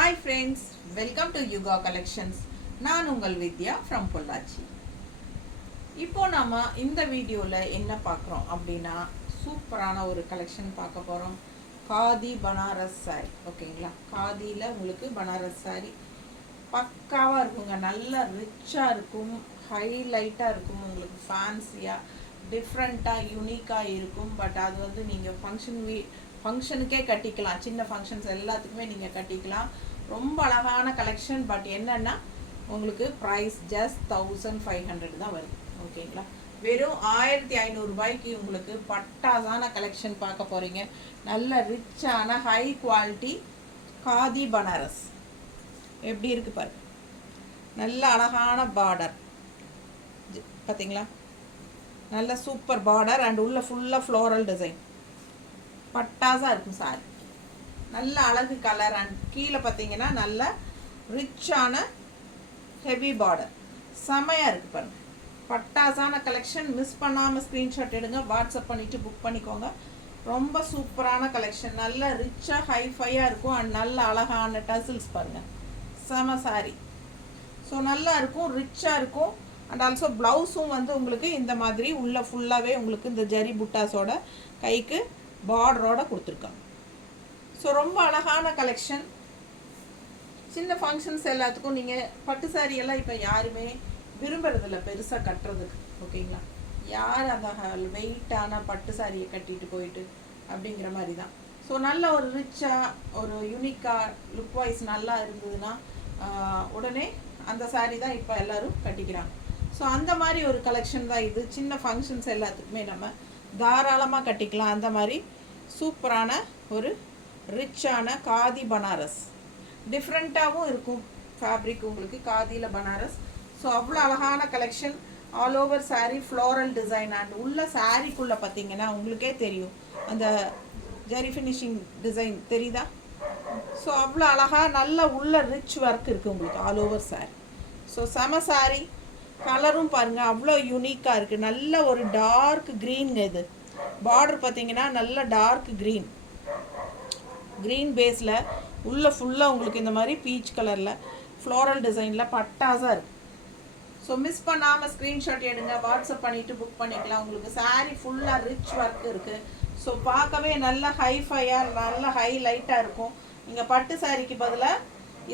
Hi friends, welcome to Yuga Collections. நான் உங்கள் வித்யா from Pollachi. இப்போ நாம இந்த வீடியோல என்ன பார்க்குறோம் அப்படின்னா சூப்பரான ஒரு கலெக்ஷன் பார்க்க போகிறோம். காதி பனாரஸ் சாரி. ஓகேங்களா? காதியில் உங்களுக்கு பனாரஸ் சாரி பக்காவாக இருக்குங்க. நல்லா ரிச்சாக இருக்கும், ஹைலைட்டாக இருக்கும், உங்களுக்கு ஃபேன்சியாக டிஃப்ரெண்ட்டாக யூனிக்காக இருக்கும். பட் அது வந்து நீங்கள் ஃபங்க்ஷனுக்கே கட்டிக்கலாம். சின்ன ஃபங்க்ஷன்ஸ் எல்லாத்துக்குமே நீங்கள் கட்டிக்கலாம். ரொம்ப அழகான கலெக்ஷன். பட் என்னென்னா உங்களுக்கு ப்ரைஸ் ஜஸ்ட் 1500 தான் வருது. ஓகேங்களா? வெறும் 1500 ரூபாய்க்கு உங்களுக்கு பட்டாசான கலெக்ஷன் பார்க்க போகிறீங்க. நல்ல ரிச்சான ஹை குவாலிட்டி காதி பனாரஸ் எப்படி இருக்குது பாருங்க. நல்ல அழகான பார்டர் பார்த்தீங்களா? நல்ல சூப்பர் பார்டர் அண்ட் உள்ள ஃபுல்லாக ஃப்ளோரல் டிசைன் பட்டாசாக இருக்கும் சாரி. நல்ல அழகு கலர் அண்ட் கீழே பார்த்தீங்கன்னா நல்ல ரிச்சான ஹெவி பார்டர் செமையாக இருக்குது பாருங்கள். பட்டாசான கலெக்ஷன். மிஸ் பண்ணாமல் ஸ்க்ரீன்ஷாட் எடுங்க, வாட்ஸ்அப் பண்ணிவிட்டு புக் பண்ணிக்கோங்க. ரொம்ப சூப்பரான கலெக்ஷன். நல்ல ரிச்சாக ஹைஃபையாக இருக்கும் அண்ட் நல்ல அழகான டசில்ஸ் பாருங்கள். செம சாரி. ஸோ நல்லா இருக்கும், ரிச்சாக இருக்கும். அண்ட் ஆல்சோ ப்ளவுஸும் வந்து உங்களுக்கு இந்த மாதிரி உள்ள ஃபுல்லாகவே உங்களுக்கு இந்த ஜரி புட்டாஸோட கைக்கு பார்டரோட கொடுத்துருக்காங்க. ஸோ ரொம்ப அழகான கலெக்ஷன். சின்ன ஃபங்க்ஷன்ஸ் எல்லாத்துக்கும் நீங்கள் பட்டு சாரியெல்லாம் இப்போ யாருமே விரும்புறதில்ல பெருசாக கட்டுறதுக்கு. ஓகேங்களா? யார் அந்த வெயிட்டான பட்டு சாரியை கட்டிட்டு போயிட்டு அப்படிங்கிற மாதிரி தான். ஸோ நல்ல ஒரு ரிச்சாக ஒரு யூனிக்காக லுக் வைஸ் நல்லா இருந்ததுன்னா உடனே அந்த சாரீ தான் இப்போ எல்லோரும் கட்டிக்கிறாங்க. ஸோ அந்த மாதிரி ஒரு கலெக்ஷன் தான் இது. சின்ன ஃபங்க்ஷன்ஸ் எல்லாத்துக்குமே நம்ம தாராளமாக கட்டிக்கலாம். அந்த மாதிரி சூப்பரான ஒரு ரிச்சான காதி பனாரஸ். டிஃப்ரெண்ட்டாகவும் இருக்கும் ஃபேப்ரிக் உங்களுக்கு காதியில் பனாரஸ். ஸோ அவ்வளோ அழகான collection. All over sari floral design and உள்ள சாரீக்குள்ளே பார்த்தீங்கன்னா உங்களுக்கே தெரியும் அந்த ஜரி ஃபினிஷிங் டிசைன் தெரியுதா? ஸோ அவ்வளோ அழகாக நல்ல உள்ள ரிச் ஒர்க் இருக்குது உங்களுக்கு ஆல் ஓவர் சாரீ. ஸோ செம சாரீ. கலரும் பாருங்கள் அவ்வளோ யூனிக்காக இருக்குது. நல்ல ஒரு டார்க் க்ரீனுங்க. இது பார்டர் பார்த்தீங்கன்னா நல்ல டார்க் க்ரீன் பேஸில் உள்ள ஃபுல்லாக உங்களுக்கு இந்த மாதிரி பீச் கலரில் ஃப்ளோரல் டிசைனில் பட்டாசாக இருக்குது. ஸோ மிஸ் பண்ணாமல் ஸ்க்ரீன்ஷாட் எடுங்க, வாட்ஸ்அப் பண்ணிவிட்டு புக் பண்ணிக்கலாம். உங்களுக்கு சாரீ ஃபுல்லாக ரிச் ஒர்க் இருக்குது. ஸோ பார்க்கவே நல்ல ஹைஃபையாக நல்ல ஹைலைட்டாக இருக்கும். நீங்கள் பட்டு சாரிக்கு பதிலாக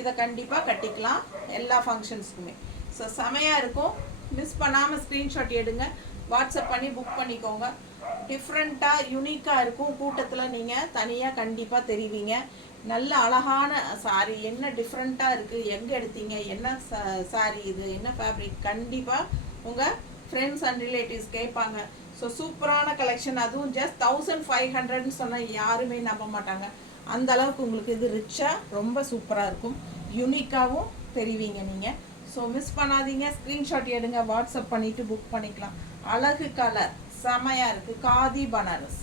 இதை கண்டிப்பாக கட்டிக்கலாம் எல்லா ஃபங்க்ஷன்ஸுக்குமே. ஸோ செமையாக இருக்கும். மிஸ் பண்ணாமல் ஸ்க்ரீன்ஷாட் எடுங்க, வாட்ஸ்அப் பண்ணி புக் பண்ணிக்கோங்க. டிஃப்ரெண்ட்டாக யூனிக்காக இருக்கும். கூட்டத்தில் நீங்கள் தனியாக கண்டிப்பாக தெரிவிங்க. நல்ல அழகான சாரி. என்ன டிஃப்ரெண்ட்டாக இருக்குது, எங்கே எடுத்தீங்க, என்ன சாரி இது, என்ன ஃபேப்ரிக், கண்டிப்பாக உங்கள் ஃப்ரெண்ட்ஸ் அண்ட் ரிலேட்டிவ்ஸ் கேட்பாங்க. ஸோ சூப்பரான கலெக்ஷன். அதுவும் ஜஸ்ட் 1500ன்னு சொன்னால் யாருமே நம்ப மாட்டாங்க. அந்த அளவுக்கு உங்களுக்கு இது ரிச்சாக ரொம்ப சூப்பராக இருக்கும். யூனிக்காகவும் தெரிவிங்க நீங்கள். ஸோ மிஸ் பண்ணாதீங்க, ஸ்க்ரீன்ஷாட் எடுங்க, வாட்ஸ்அப் பண்ணிவிட்டு புக் பண்ணிக்கலாம். அழகு கலர் செமையாக இருக்குது. காதி பனாரஸ்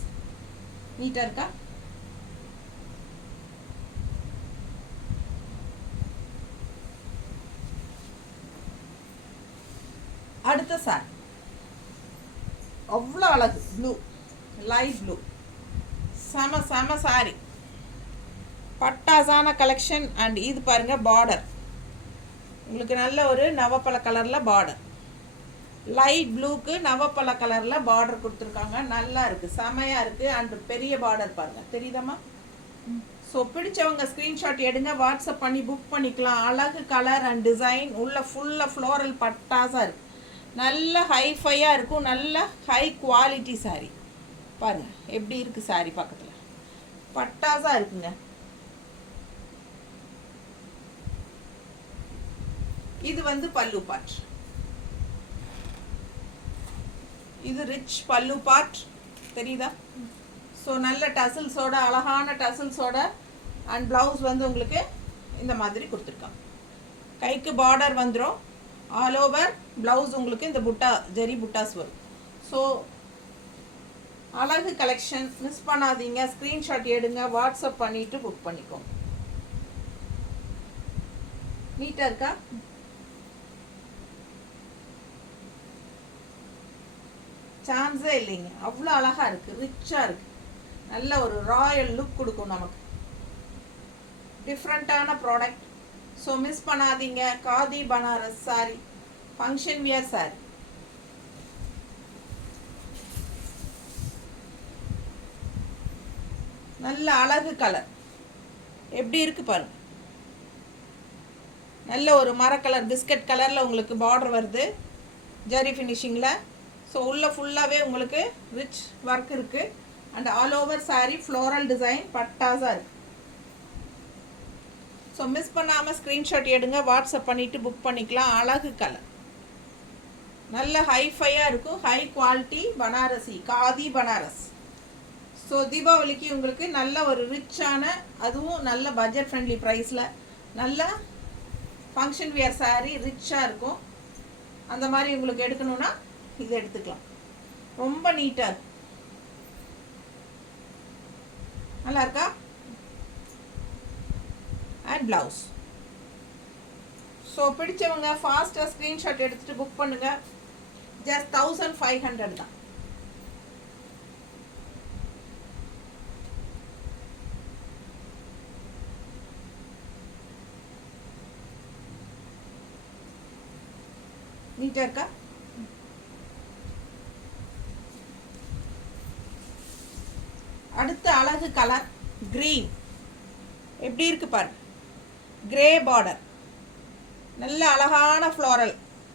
நீட்டாக இருக்கா? அடுத்த சாரி அவ்வளோ அழகு. ப்ளூ, லைட் ப்ளூ, செம சாரி. பட்டாசான கலெக்ஷன். அண்ட் இது பாருங்கள் பார்டர் உங்களுக்கு நல்ல ஒரு நவப்பழ கலரில் பார்டர். லைட் ப்ளூக்கு நவப்பழ கலரில் பார்டர் கொடுத்துருக்காங்க. நல்லா இருக்குது, செமையாக இருக்குது. அண்ட் பெரிய பார்டர் பாருங்கள், தெரியுதாம்மா? ஸோ பிடிச்சவங்க ஸ்க்ரீன்ஷாட் எடுங்க, வாட்ஸ்அப் பண்ணி புக் பண்ணிக்கலாம். அழகு கலர் அண்ட் டிசைன். உள்ள ஃபுல்லாக ஃப்ளோரல் பட்டாசாக இருக்குது. நல்ல ஹைஃபையாக இருக்கும். நல்ல ஹை குவாலிட்டி சாரீ பாருங்கள் எப்படி இருக்குது. சாரீ பக்கத்தில் பட்டாசாக இருக்குங்க. இது வந்து பல்லு பார்ட். இது ரிச் பல்லு பார்ட் தெரியுதா? ஸோ நல்ல டசில்ஸோட, அழகான டசில்ஸோட அண்ட் ப்ளவுஸ் வந்து உங்களுக்கு இந்த மாதிரி கொடுத்துருக்காங்க. கைக்கு பார்டர் வந்துடும். ஆல் ஓவர் ப்ளவுஸ் உங்களுக்கு இந்த ஜரி புட்டாஸ் வரும். ஸோ அழகு கலெக்ஷன். மிஸ் பண்ணாதீங்க, ஸ்க்ரீன்ஷாட் எடுங்க, வாட்ஸ்அப் பண்ணிவிட்டு புக் பண்ணிக்கோங்க. நீட்டாக இருக்கா? சான்ஸே இல்லைங்க. அவ்வளோ அழகாக இருக்குது, ரிச்சாக இருக்குது. நல்ல ஒரு ராயல் லுக் கொடுக்கும் நமக்கு. டிஃப்ரெண்ட்டான ப்ராடக்ட். ஸோ மிஸ் பண்ணாதீங்க. Khadi Banaras sorry, function wear sorry. நல்ல அழகு கலர் எப்படி இருக்கு பாருங்க. நல்ல ஒரு மர கலர் பிஸ்கட் கலரில் உங்களுக்கு பார்டர் வருது ஜரி ஃபினிஷிங்கில். ஸோ உள்ள ஃபுல்லாகவே உங்களுக்கு ரிச் ஒர்க் இருக்குது. And all over sari floral design பட்டாஸாக இருக்குது. ஸோ மிஸ் பண்ணாமல் ஸ்க்ரீன்ஷாட் எடுங்க, வாட்ஸ்அப் பண்ணிவிட்டு புக் பண்ணிக்கலாம். அழகு கலர் நல்ல ஹைஃபையாக இருக்கும். High quality Banarasi, Khadi Banaras. So தீபாவளிக்கு உங்களுக்கு நல்ல ஒரு ரிச்சான, அதுவும் நல்ல பட்ஜெட் ஃப்ரெண்ட்லி ப்ரைஸில் நல்ல ஃபங்க்ஷன் வியர் சாரீ ரிச்சாக இருக்கும். அந்த மாதிரி உங்களுக்கு எடுக்கணுன்னா இதை எடுத்துக்கலாம். ரொம்ப நீட்டாக இருக்கும். நல்லா இருக்கா? And blouse. ஸோ பிடிச்சவங்க ஃபாஸ்ட்டாக ஸ்க்ரீன்ஷாட் எடுத்துகிட்டு புக் பண்ணுங்கள். ஜஸ்ட் 1500 தான். நீட்டாக இருக்கா? அடுத்த அழகு கலர் கிரீன். எப்படி இருக்கு பாரு. கிரே பார்டர், நல்ல அழகான ஃப்ளோரல்,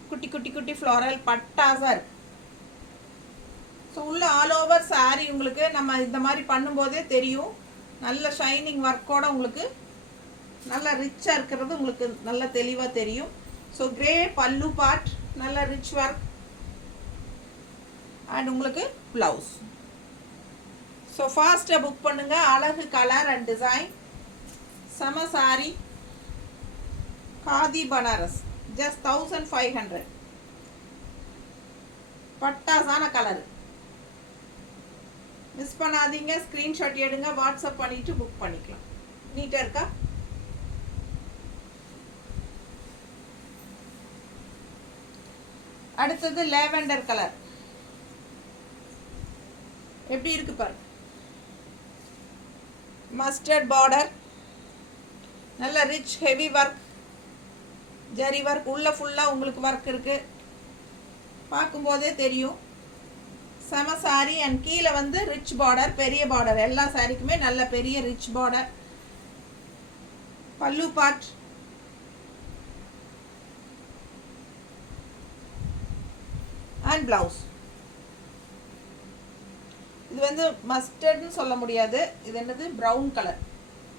குட்டி குட்டி குட்டி ஃப்ளோரல் பட்டாஸாக இருக்கு. ஸோ உள்ள ஆல் ஓவர் சாரீ உங்களுக்கு நம்ம இந்த மாதிரி பண்ணும்போதே தெரியும். நல்ல ஷைனிங் ஒர்க்கோட உங்களுக்கு நல்ல ரிச்சாக இருக்கிறது உங்களுக்கு நல்ல தெளிவாக தெரியும். ஸோ கிரே பல்லு பார்ட், நல்ல ரிச் ஒர்க். அண்ட் உங்களுக்கு ப்ளவுஸ். ஸோ ஃபாஸ்ட்டாக புக் பண்ணுங்கள். அழகு கலர் அண்ட் டிசைன், சம சாரி, காதி பனாரஸ். ஜஸ்ட் 1500. பட்டாசான கலர். மிஸ் பண்ணாதீங்க. ஸ்க்ரீன்ஷாட் எடுங்க, வாட்ஸ்அப் பண்ணிவிட்டு புக் பண்ணிக்கலாம். நீட்டாக இருக்கா? அடுத்தது லேவெண்டர் கலர். எப்படி இருக்கு பாரு. மஸ்டர்ட் பார்டர், நல்ல rich heavy work, zari work. உள்ள ஃபுல்லாக உங்களுக்கு ஒர்க் இருக்கு, பார்க்கும்போதே தெரியும். செம சாரி. அண்ட் கீழே வந்து ரிச் பார்டர், பெரிய பார்டர். எல்லா சாரிக்குமே நல்ல பெரிய ரிச் பார்டர். பல்லு பார்ட், அண்ட் ப்ளவுஸ். இது வந்து மஸ்டர்ட்னு சொல்ல முடியாது. இது என்னது, ப்ரௌன் கலர்.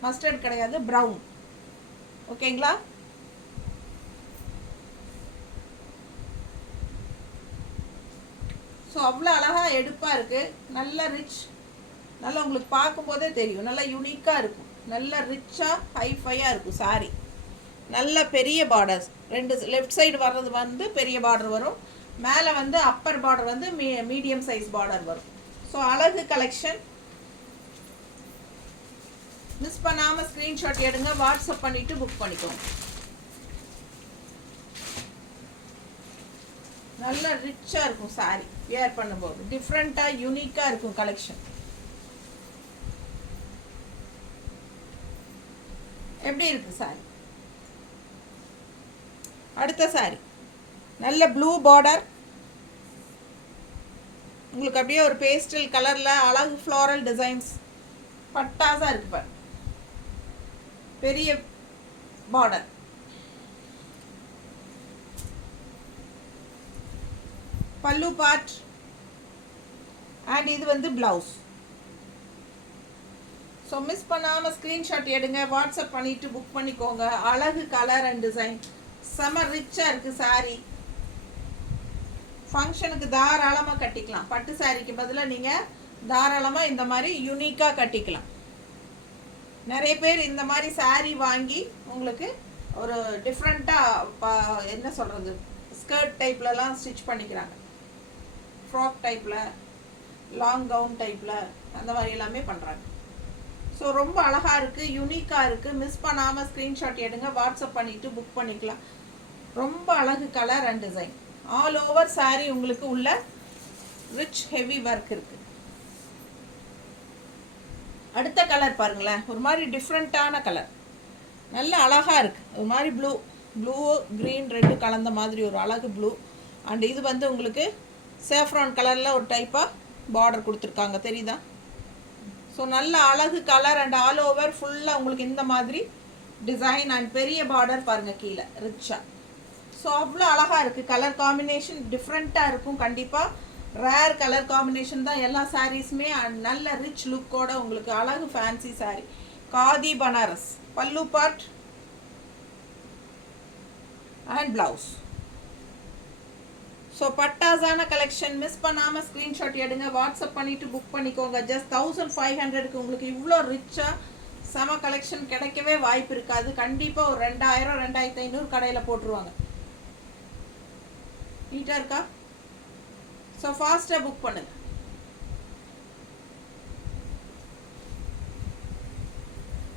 மஸ்டர்ட் கிடையாது, ப்ரௌன். ஓகேங்களா? ஸோ அவ்வளோ அழகாக எடுப்பாக இருக்குது. நல்ல ரிச், நல்லா உங்களுக்கு பார்க்கும்போதே தெரியும். நல்லா யூனிக்காக இருக்கும். நல்ல ரிச்சாக ஹைஃபையாக இருக்கும் சாரி. நல்ல பெரிய பார்டர்ஸ். ரெண்டு லெஃப்ட் சைடு வர்றது வந்து பெரிய பார்டர் வரும், மேலே வந்து அப்பர் பார்டர் வந்து மீடியம் சைஸ் பார்டர் வரும். ஸோ அழகு கலெக்ஷன். மிஸ் பண்ணாமல் ஸ்க்ரீன்ஷாட் எடுங்க, வாட்ஸ்அப் பண்ணிவிட்டு புக் பண்ணிக்கோங்க. நல்ல ரிச்சாக இருக்கும் சாரி வியர் பண்ணும்போது. டிஃப்ரெண்ட்டாக யூனிக்காக இருக்கும் கலெக்ஷன். எப்படி இருக்கு சாரி? அடுத்த சாரி நல்ல ப்ளூ பார்டர். உங்களுக்கு அப்படியே ஒரு பேஸ்டல் கலரில் அழகு ஃப்ளோரல் டிசைன்ஸ் பட்டாஸாக இருக்கு பாரு. பெரிய பார்டர், பல்லு பார்ட். அண்ட் இது வந்து ப்ளவுஸ். ஸோ மிஸ் பண்ணாமல் ஸ்க்ரீன்ஷாட் எடுங்க, வாட்ஸ்அப் பண்ணிவிட்டு புக் பண்ணிக்கோங்க. அழகு கலர் அண்ட் டிசைன் செம ரிச்சாக இருக்குது சாரி. ஃபங்க்ஷனுக்கு தாராளமாக கட்டிக்கலாம். பட்டு சாரிக்கு பதிலாக நீங்கள் தாராளமாக இந்த மாதிரி யூனிக்காக கட்டிக்கலாம். நிறைய பேர் இந்த மாதிரி சாரி வாங்கி உங்களுக்கு ஒரு டிஃப்ரெண்ட்டாக என்ன சொல்கிறது, ஸ்கர்ட் டைப்லலாம் ஸ்டிச் பண்ணிக்கிறாங்க. ஃப்ராக் டைப்பில், லாங் கவுன் டைப்பில், அந்த மாதிரி எல்லாமே பண்ணுறாங்க. ஸோ ரொம்ப அழகாக இருக்குது, யூனிக்காக இருக்குது. மிஸ் பண்ணாமல் ஸ்க்ரீன்ஷாட் எடுங்க, வாட்ஸ்அப் பண்ணிவிட்டு புக் பண்ணிக்கலாம். ரொம்ப அழகு colour and design. All over sorry உங்களுக்கு உள்ள ரிச் ஹெவி ஒர்க் இருக்குது. அடுத்த கலர் பாருங்களேன், ஒரு மாதிரி டிஃப்ரெண்ட்டான கலர். நல்ல அழகாக இருக்குது. ஒரு மாதிரி ப்ளூ க்ரீன் ரெட்டு கலந்த மாதிரி ஒரு அழகு ப்ளூ. அண்ட் இது வந்து உங்களுக்கு சேஃப்ரான் கலரில் ஒரு டைப்பாக பார்டர் கொடுத்துருக்காங்க, தெரியுதா? ஸோ நல்ல அழகு கலர் அண்ட் ஆல் ஓவர் ஃபுல்லாக உங்களுக்கு இந்த மாதிரி டிசைன் அண்ட் பெரிய பார்டர் பாருங்கள் கீழே ரிச்சாக. ஸோ அவ்வளோ அழகாக இருக்குது. கலர் காம்பினேஷன் டிஃப்ரெண்ட்டாக இருக்கும். கண்டிப்பாக ரேர் கலர் காம்பினேஷன் தான் எல்லா சாரீஸுமே. அண்ட் நல்ல ரிச் லுக்கோட உங்களுக்கு அழகு fancy sari. Khadi Banaras pallu part and blouse. So பட்டாஸான கலெக்ஷன். மிஸ் பண்ணாமல் ஸ்க்ரீன்ஷாட் எடுங்க, வாட்ஸ்அப் பண்ணிவிட்டு புக் பண்ணிக்கோங்க. ஜஸ்ட் 1500க்கு உங்களுக்கு இவ்வளோ ரிச்சாக செம கலெக்ஷன் கிடைக்கவே வாய்ப்பு இருக்காது. கண்டிப்பாக ஒரு 2000 2500 கடையில் போட்டுருவாங்க. நீட்டாக இருக்கா? ஸோ ஃபாஸ்ட்டாக புக் பண்ணுங்க.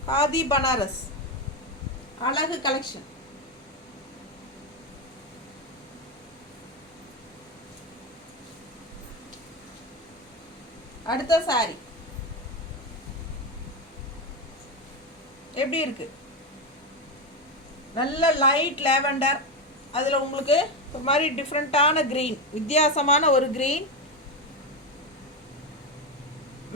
காதி பனாரஸ் அழகு கலெக்ஷன். அடுத்த சாரி எப்படி இருக்கு? நல்ல லைட் லேவெண்டர், அதில் உங்களுக்கு ஒரு மாதிரி டிஃப்ரெண்ட்டான க்ரீன், வித்தியாசமான ஒரு க்ரீன்,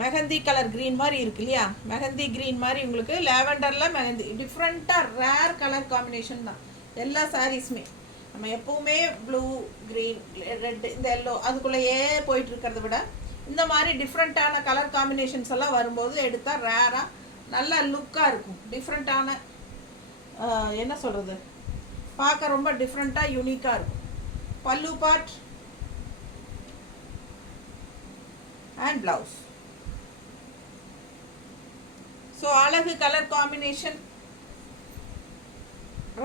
மெஹந்தி கலர் க்ரீன் மாதிரி இருக்கு இல்லையா? மெஹந்தி க்ரீன் மாதிரி உங்களுக்கு லேவெண்டரில் மெஹந்தி, டிஃப்ரெண்ட்டாக ரேர் கலர் காம்பினேஷன் தான் எல்லா சாரீஸுமே. நம்ம எப்போவுமே ப்ளூ க்ரீன் ரெட் இந்த எல்லோ அதுக்குள்ளேயே போயிட்டுருக்கிறத விட இந்த மாதிரி டிஃப்ரெண்ட்டான கலர் காம்பினேஷன்ஸ் எல்லாம் வரும்போது எடுத்தால் ரேராக நல்ல லுக்காக இருக்கும். டிஃப்ரெண்ட்டான என்ன சொல்கிறது, பார்க்க ரொம்ப டிஃப்ரெண்ட்டாக யூனிக்காக இருக்கும். பல்லு பார்ட் அண்ட் ப்ளவுஸ். ஸோ அழகு colour combination,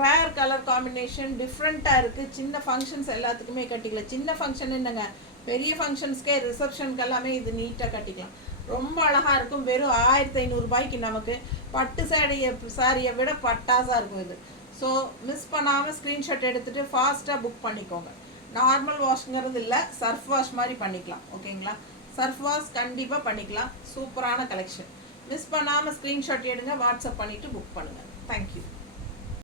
rare colour combination, டிஃப்ரெண்ட்டாக இருக்குது. சின்ன ஃபங்க்ஷன்ஸ் எல்லாத்துக்குமே கட்டிக்கலாம். சின்ன ஃபங்க்ஷன் என்னங்க, பெரிய ஃபங்க்ஷன்ஸ்க்கே ரிசப்ஷனுக்கு எல்லாமே இது நீட்டாக கட்டிக்கலாம். ரொம்ப அழகாக இருக்கும். வெறும் 1500 ரூபாய்க்கு நமக்கு பட்டு சாரியை விட பட்டாசாக இருக்கும் இது. ஸோ மிஸ் பண்ணாமல் ஸ்க்ரீன்ஷாட் எடுத்துகிட்டு ஃபாஸ்ட்டாக புக் பண்ணிக்கோங்க. நார்மல் வாஷ்ங்கிறது இல்லை, சர்ஃப் வாஷ் மாதிரி பண்ணிக்கலாம். ஓகேங்களா? சர்ஃப் வாஷ் கண்டிப்பாக பண்ணிக்கலாம். சூப்பரான கலெக்ஷன். மிஸ் பண்ணாமல் ஸ்க்ரீன்ஷாட் எடுங்க, வாட்ஸ்அப் பண்ணிவிட்டு புக் பண்ணுங்கள். தேங்க்யூ.